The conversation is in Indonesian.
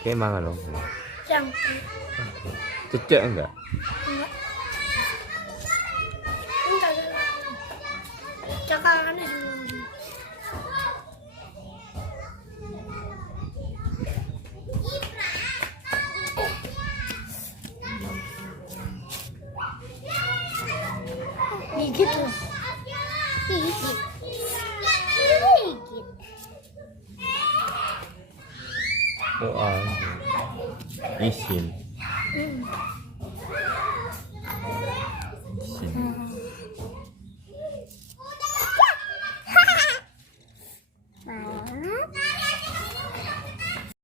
Kayak mangan loh. Cangkir. Cecek enggak? Enggak. Enggak ada. Cakarannya semua. Gigit loh. Gigit. Gigit. Oh, isin. Hmm. Isin.